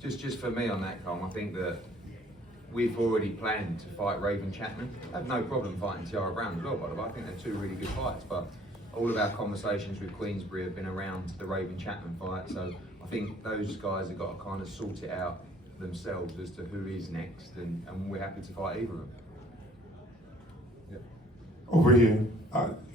Just for me on that, Colm, I think that we've already planned to fight Raven Chapman. I have no problem fighting Tiara Brown as well, by the way. I think they're two really good fights, but all of our conversations with Queensbury have been around the Raven Chapman fight, so I think those guys have got to kind of sort it out themselves as to who is next, and we're happy to fight either of them. Yep. Over here,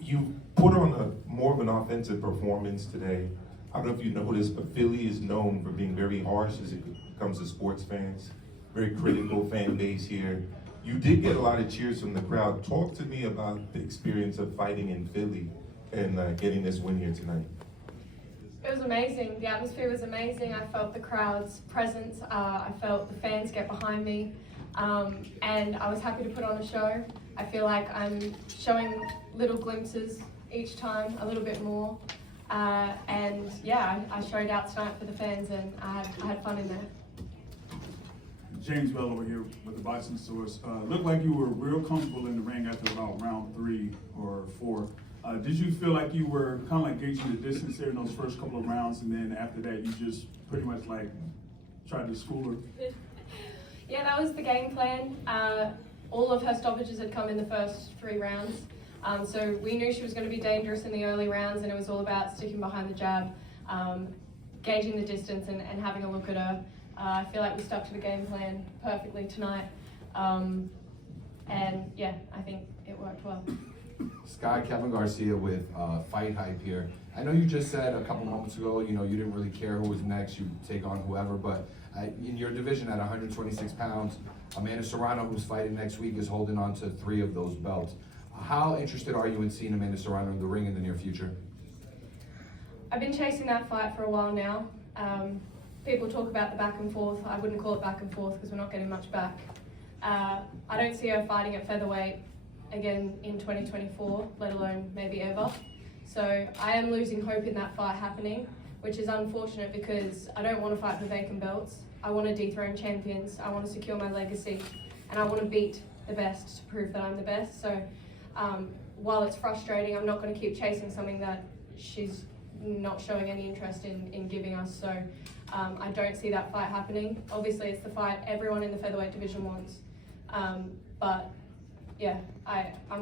you put on more of an offensive performance today. I don't know if you noticed, but Philly is known for being very harsh as it comes to sports fans. Very critical fan base here. You did get a lot of cheers from the crowd. Talk to me about the experience of fighting in Philly and getting this win here tonight. It was amazing. The atmosphere was amazing. I felt the crowd's presence. I felt the fans get behind me. And I was happy to put on a show. I feel like I'm showing little glimpses each time, a little bit more. And yeah, I showed out tonight for the fans, and I had fun in there. James Bell over here with the Boxing Source. Looked like you were real comfortable in the ring after about round 3 or 4. Did you feel like you were kind of like gauging the distance there in those first couple of rounds, and then after that you just pretty much like tried to school her? Yeah, that was the game plan. All of her stoppages had come in the first 3 rounds. So we knew she was going to be dangerous in the early rounds, and it was all about sticking behind the jab, gauging the distance and having a look at her. I feel like we stuck to the game plan perfectly tonight. And yeah, I think it worked well. Skye, Kevin Garcia with Fight Hype here. I know you just said a couple moments ago, you didn't really care who was next, you'd take on whoever, but in your division at 126 pounds, Amanda Serrano, who's fighting next week, is holding on to 3 of those belts. How interested are you in seeing Amanda Serrano in the ring in the near future? I've been chasing that fight for a while now. People talk about the back and forth. I wouldn't call it back and forth because we're not getting much back. I don't see her fighting at featherweight again in 2024, let alone maybe ever. So I am losing hope in that fight happening, which is unfortunate because I don't want to fight for vacant belts. I want to dethrone champions. I want to secure my legacy, and I want to beat the best to prove that I'm the best. So while it's frustrating, I'm not going to keep chasing something that she's not showing any interest in giving us. So I don't see that fight happening. Obviously, it's the fight everyone in the featherweight division wants. But yeah, I'm